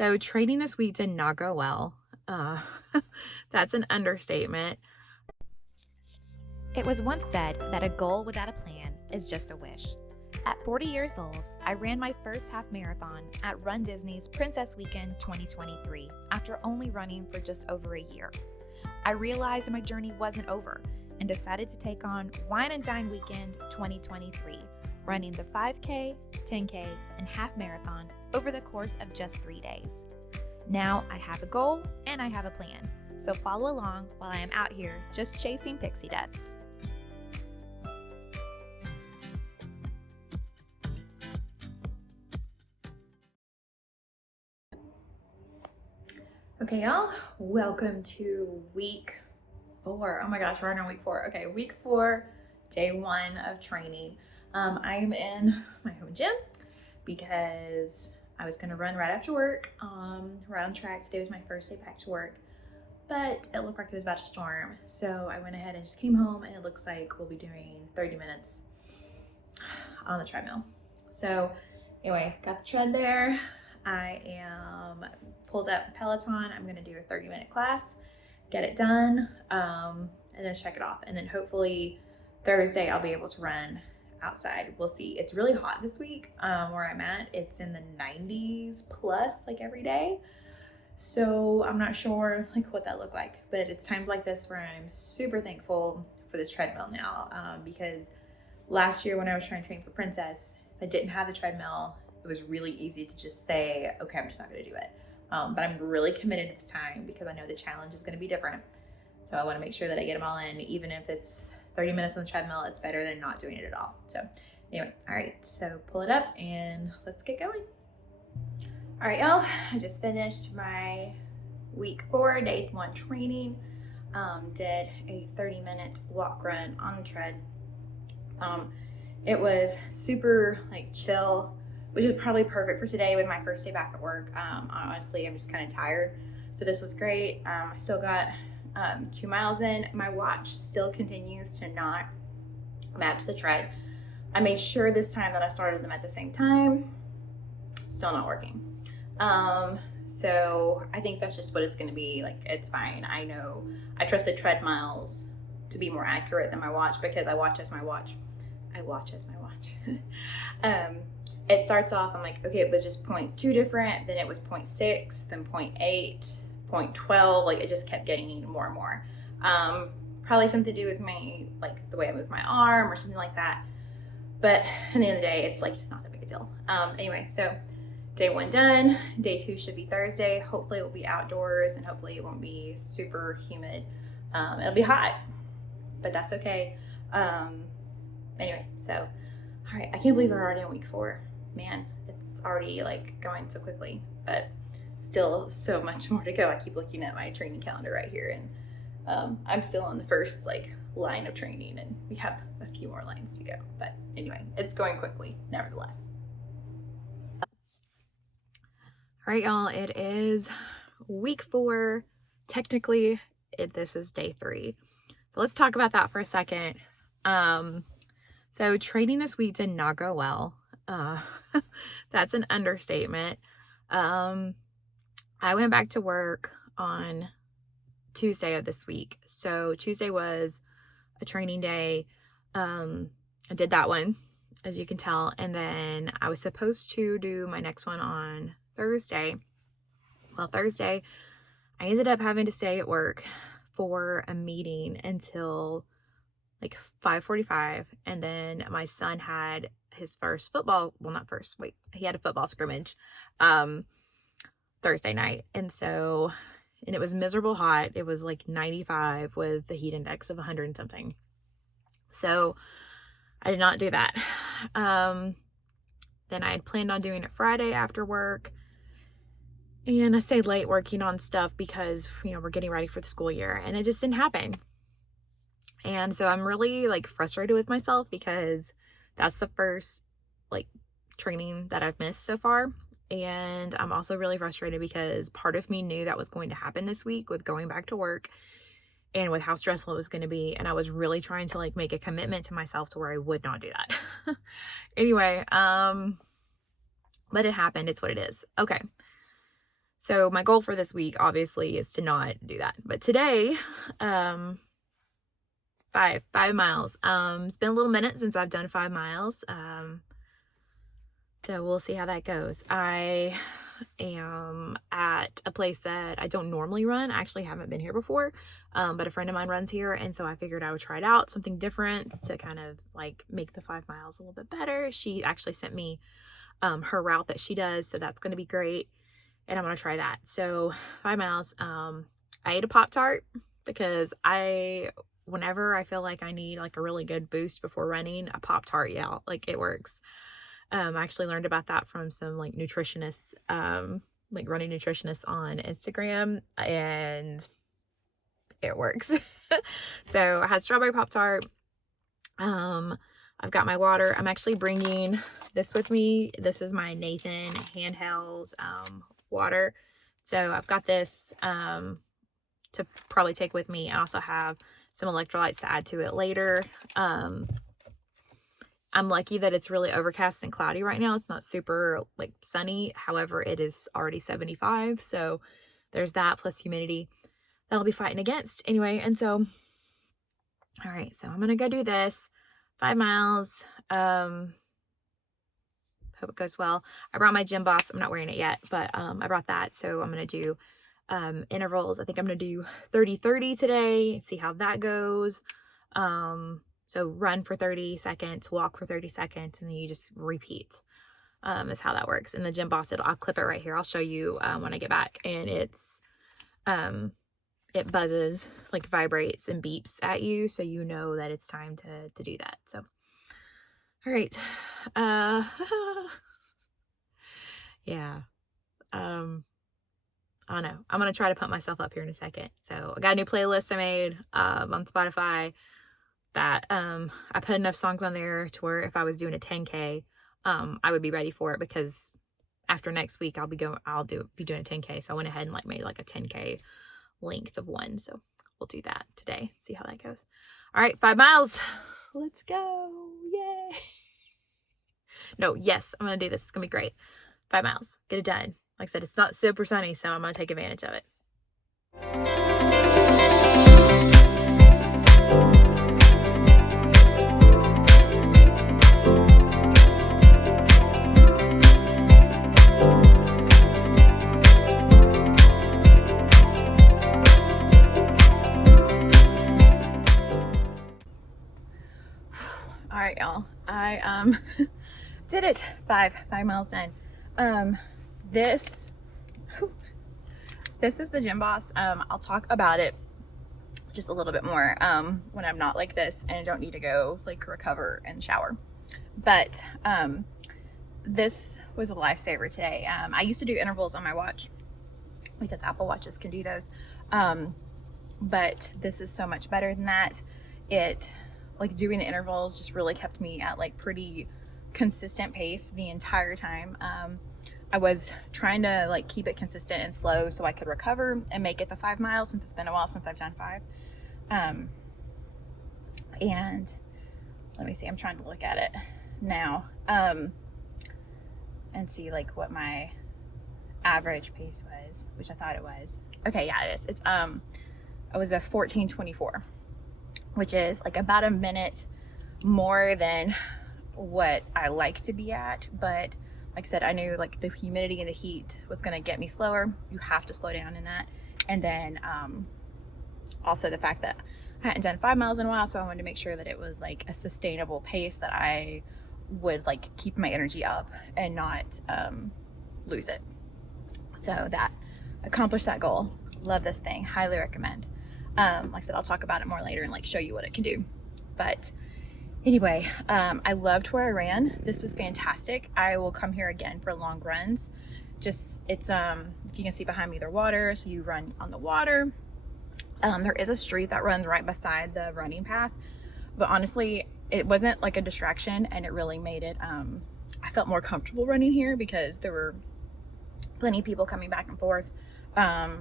So trading this week did not go well. Uh, that's an understatement. It was once said that a goal without a plan is just a wish. At 40 years old, I ran my first half marathon at runDisney's Princess Weekend 2023 after only running for just over a year. I realized my journey wasn't over and decided to take on Wine Dine Weekend 2023, running the 5K, 10K, and half marathon over the course of just 3 days. Now I have a goal and I have a plan, so follow along while I am out here just chasing pixie dust. Okay, y'all, welcome to week 4. Oh my gosh, we're on week 4. Okay, week 4, day 1 of training. I am in my home gym because I was gonna run right after work, right on track. Today was my first day back to work, but it looked like it was about to storm. So I went ahead and just came home, and it looks like we'll be doing 30 minutes on the treadmill. So anyway, got the tread there. I am pulled up Peloton. I'm gonna do a 30-minute class, get it done, and then check it off. And then hopefully Thursday I'll be able to run outside. We'll see. It's really hot this week where I'm at. It's in the 90s plus like every day. So I'm not sure like what that looked like, but it's times like this where I'm super thankful for the treadmill now because last year when I was trying to train for Princess, if I didn't have the treadmill, it was really easy to just say, okay, I'm just not gonna do it. But I'm really committed this time because I know the challenge is gonna be different. So I wanna make sure that I get them all in, even if it's 30 minutes on the treadmill, it's better than not doing it at all. So anyway, all right, so pull it up and let's get going. All right, y'all, I just finished my week 4, day 1 training. Did a 30-minute walk run on the tread. It was super like chill, which is probably perfect for today with my first day back at work. Honestly, I'm just kind of tired. So this was great. I still got 2 miles in. My watch still continues to not match the tread. I made sure this time that I started them at the same time. Still not working. So I think that's just what it's gonna be. Like, it's fine. I know I trusted tread miles to be more accurate than my watch because I watch as my watch. It starts off, I'm like, okay, it was just 0.2 different, then it was 0.6, then 0.8, 0.12, like it just kept getting more and more. Probably something to do with my, like the way I move my arm or something like that. But at the end of the day, it's like not that big a deal. Anyway, so day 1 done, day 2 should be Thursday. Hopefully it will be outdoors and hopefully it won't be super humid. It'll be hot, but that's okay. Anyway, so, all right, I can't believe we're already on week 4. Man, it's already like going so quickly, but still so much more to go. I keep looking at my training calendar right here, and I'm still on the first like line of training, and we have a few more lines to go. But anyway, it's going quickly, nevertheless. All right, y'all, it is week 4. Technically, this is day 3. So let's talk about that for a second. So training this week did not go well. That's an understatement. I went back to work on Tuesday of this week. So Tuesday was a training day. I did that one, as you can tell. And then I was supposed to do my next one on Thursday. Well, Thursday, I ended up having to stay at work for a meeting until like 5:45, and then my son had his first football, well, not first, wait, he had a football scrimmage Thursday night, and it was miserable hot. It was like 95 with the heat index of 100 and something. So I did not do that. Then I had planned on doing it Friday after work, and I stayed late working on stuff because, we're getting ready for the school year, and it just didn't happen. And so I'm really like frustrated with myself because that's the first like training that I've missed so far. And I'm also really frustrated because part of me knew that was going to happen this week with going back to work and with how stressful it was going to be. And I was really trying to like make a commitment to myself to where I would not do that. Anyway, but it happened. It's what it is. Okay. So my goal for this week obviously is to not do that. But today, 5 miles. It's been a little minute since I've done 5 miles. So we'll see how that goes. I am at a place that I don't normally run. I actually haven't been here before, but a friend of mine runs here, and so I figured I would try it out, something different to kind of like make the 5 miles a little bit better. She actually sent me her route that she does, so that's going to be great, and I'm going to try that. So 5 miles. I ate a Pop-Tart because whenever I feel like I need like a really good boost before running, a Pop-Tart, yeah, like it works. I actually learned about that from some like nutritionists, like running nutritionists on Instagram, and it works. So I had strawberry Pop-Tart. I've got my water. I'm actually bringing this with me. This is my Nathan handheld water. So I've got this to probably take with me. I also have some electrolytes to add to it later. I'm lucky that it's really overcast and cloudy right now. It's not super like sunny. However, it is already 75. So there's that plus humidity that I'll be fighting against anyway. And so, all right, so I'm going to go do this 5 miles. Hope it goes well. I brought my Gym Boss. I'm not wearing it yet, but I brought that. So I'm going to do intervals. I think I'm going to do 30-30 today, see how that goes. So run for 30 seconds, walk for 30 seconds, and then you just repeat, is how that works. In the Gym Boss, I'll clip it right here. I'll show you when I get back. And it buzzes, like vibrates and beeps at you, so you know that it's time to do that. So, all right. Yeah. I don't know. I'm going to try to pump myself up here in a second. So I got a new playlist I made on Spotify that I put enough songs on there to where if I was doing a 10K, I would be ready for it, because after next week I'll be doing a 10K. So I went ahead and like made like a 10K length of one. So we'll do that today. See how that goes. All right, 5 miles. Let's go. Yay. No, yes, I'm gonna do this. It's gonna be great. 5 miles. Get it done. Like I said, it's not super sunny, so I'm gonna take advantage of it. All right, y'all. I did it. 5 miles done. This is the Gym Boss. I'll talk about it just a little bit more when I'm not like this and I don't need to go like recover and shower. But this was a lifesaver today. I used to do intervals on my watch because Apple Watches can do those. But this is so much better than that. Like doing the intervals just really kept me at like pretty consistent pace the entire time. I was trying to like keep it consistent and slow so I could recover and make it the 5 miles, since it's been a while since I've done 5. And let me see, I'm trying to look at it now and see like what my average pace was, which I thought it was. Okay, yeah, it is. It was a 14:24, which is like about a minute more than what I like to be at. But like I said, I knew like the humidity and the heat was going to get me slower. You have to slow down in that. And then also the fact that I hadn't done 5 miles in a while, so I wanted to make sure that it was like a sustainable pace, that I would like keep my energy up and not lose it. So that accomplished that goal. Love this thing. Highly recommend. Like I said, I'll talk about it more later and like show you what it can do. But anyway, I loved where I ran. This was fantastic. I will come here again for long runs. Just, it's, if you can see behind me, there's water, so you run on the water. There is a street that runs right beside the running path, but honestly, it wasn't like a distraction, and it really made it, I felt more comfortable running here because there were plenty of people coming back and forth. I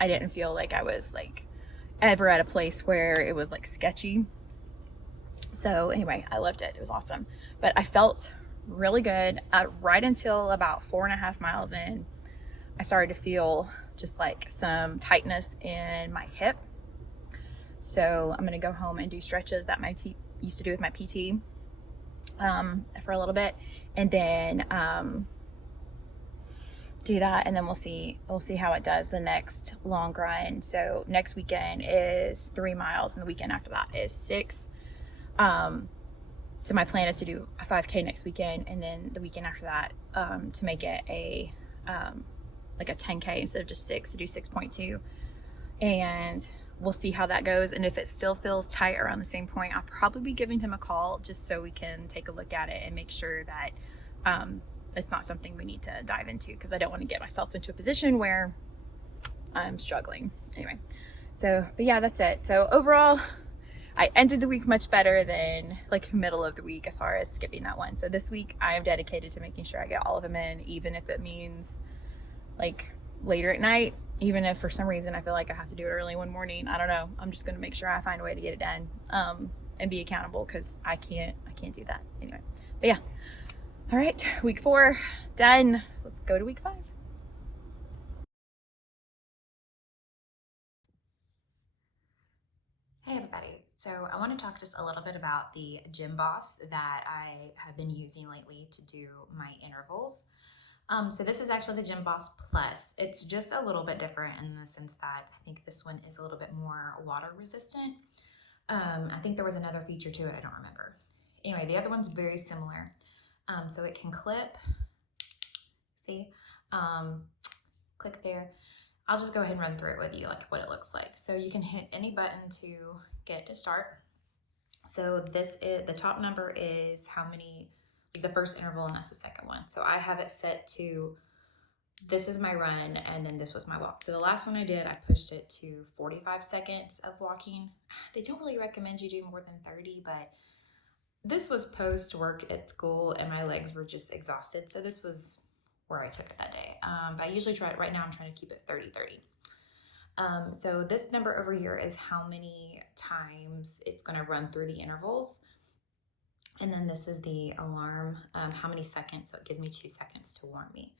didn't feel like I was like ever at a place where it was like sketchy. So anyway, I loved it. It was awesome. But I felt really good right until about 4.5 miles in. I started to feel just like some tightness in my hip. So I'm gonna go home and do stretches that my used to do with my PT for a little bit, and then do that, and then we'll see how it does the next long run. So next weekend is 3 miles, and the weekend after that is 6. So my plan is to do a 5K next weekend, and then the weekend after that to make it a like a 10K instead of just 6, to do 6.2. And we'll see how that goes. And if it still feels tight around the same point, I'll probably be giving him a call just so we can take a look at it and make sure that it's not something we need to dive into, because I don't want to get myself into a position where I'm struggling. Anyway, so, but yeah, that's it. So overall, I ended the week much better than like middle of the week as far as skipping that one. So this week I am dedicated to making sure I get all of them in, even if it means like later at night, even if for some reason I feel like I have to do it early one morning. I don't know. I'm just going to make sure I find a way to get it done and be accountable, because I can't do that. Anyway, but yeah. All right, week 4 done. Let's go to week 5. Hey everybody, so I want to talk just a little bit about the Gym Boss that I have been using lately to do my intervals. So this is actually the Gym Boss Plus. It's just a little bit different in the sense that I think this one is a little bit more water resistant. I think there was another feature to it, I don't remember. Anyway, the other one's very similar. So it can clip, see, click there. I'll just go ahead and run through it with you, like what it looks like. So you can hit any button to get it to start. So this is, the top number is how many, like the first interval, and that's the second one. So I have it set to, this is my run, and then this was my walk. So the last one I did, I pushed it to 45 seconds of walking. They don't really recommend you do more than 30, but this was post work at school and my legs were just exhausted. So this was where I took it that day. But I usually try it, right now I'm trying to keep it 30-30. So this number over here is how many times it's going to run through the intervals. And then this is the alarm, how many seconds. So it gives me 2 seconds to warn me.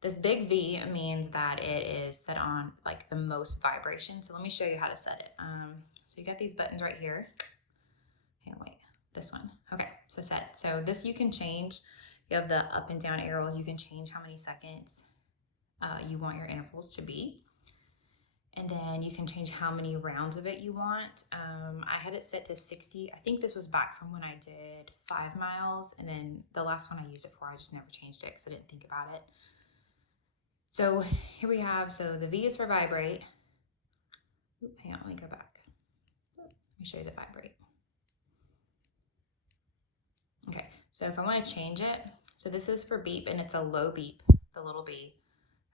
This big V means that it is set on like the most vibration. So let me show you how to set it. So you got these buttons right here. Hang on, wait, this one. Okay, so set. So this you can change. You have the up and down arrows. You can change how many seconds you want your intervals to be. And then you can change how many rounds of it you want. I had it set to 60. I think this was back from when I did 5 miles. And then the last one I used it for, I just never changed it because I didn't think about it. So here we have, so the V is for vibrate. Oop, hang on, let me go back. Let me show you the vibrate. Okay, so if I want to change it, so this is for beep, and it's a low beep, the little B.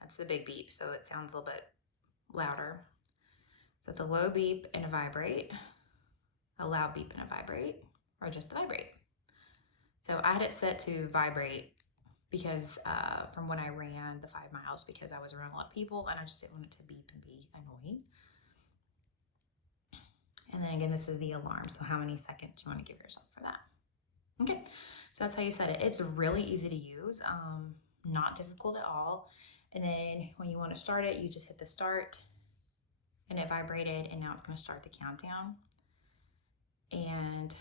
That's the big beep, so it sounds a little bit louder. So it's a low beep and a vibrate, a loud beep and a vibrate, or just a vibrate. So I had it set to vibrate because from when I ran the 5 miles, because I was around a lot of people and I just didn't want it to beep and be annoying. And then again, this is the alarm. So how many seconds you want to give yourself for that? Okay, so that's how you set it. It's really easy to use, not difficult at all. And then when you want to start it, you just hit the start and it vibrated, and now it's going to start the countdown. And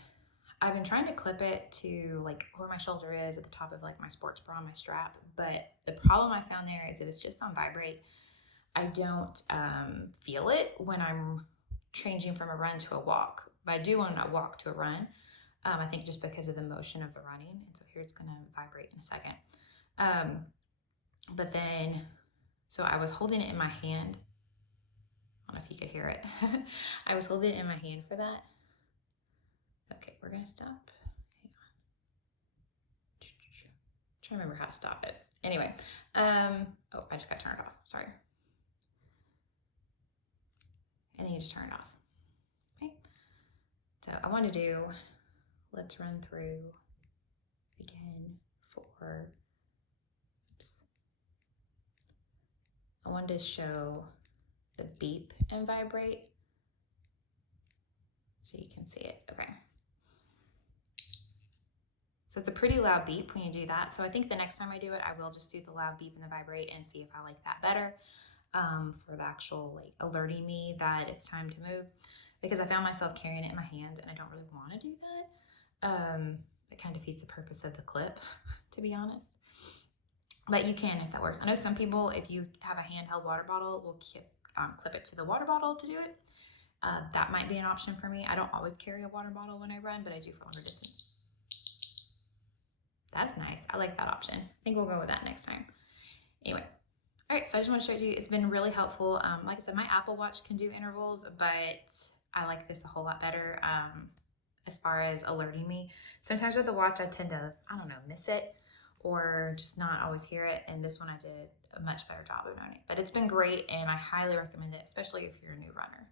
I've been trying to clip it to like where my shoulder is at the top of like my sports bra, my strap. But the problem I found there is if it's just on vibrate, I don't feel it when I'm changing from a run to a walk. But I do want to walk to a run. I think just because of the motion of the running. And so here it's going to vibrate in a second. But then, so I was holding it in my hand. I don't know if you could hear it. I was holding it in my hand for that. Okay, we're going to stop. Hang on. Try to remember how to stop it. Anyway, oh, I just got turned off. Sorry. And then you just turn it off. Okay. So I want to do, let's run through again for, oops. I wanted to show the beep and vibrate so you can see it. Okay. So it's a pretty loud beep when you do that. So I think the next time I do it, I will just do the loud beep and the vibrate and see if I like that better for the actual like alerting me that it's time to move, because I found myself carrying it in my hand and I don't really want to do that. It kind of defeats the purpose of the clip, to be honest. But you can if that works. I know some people, if you have a handheld water bottle, will clip it to the water bottle to do it. That might be an option for me. I don't always carry a water bottle when I run, but I do for longer distance. That's nice. I like that option. I think we'll go with that next time. Anyway. All right, so I just want to show you, it's been really helpful. Like I said, my Apple Watch can do intervals, but I like this a whole lot better as far as alerting me. Sometimes with the watch, I tend to, I don't know, miss it or just not always hear it. And this one I did a much better job of knowing it. But it's been great, and I highly recommend it, especially if you're a new runner.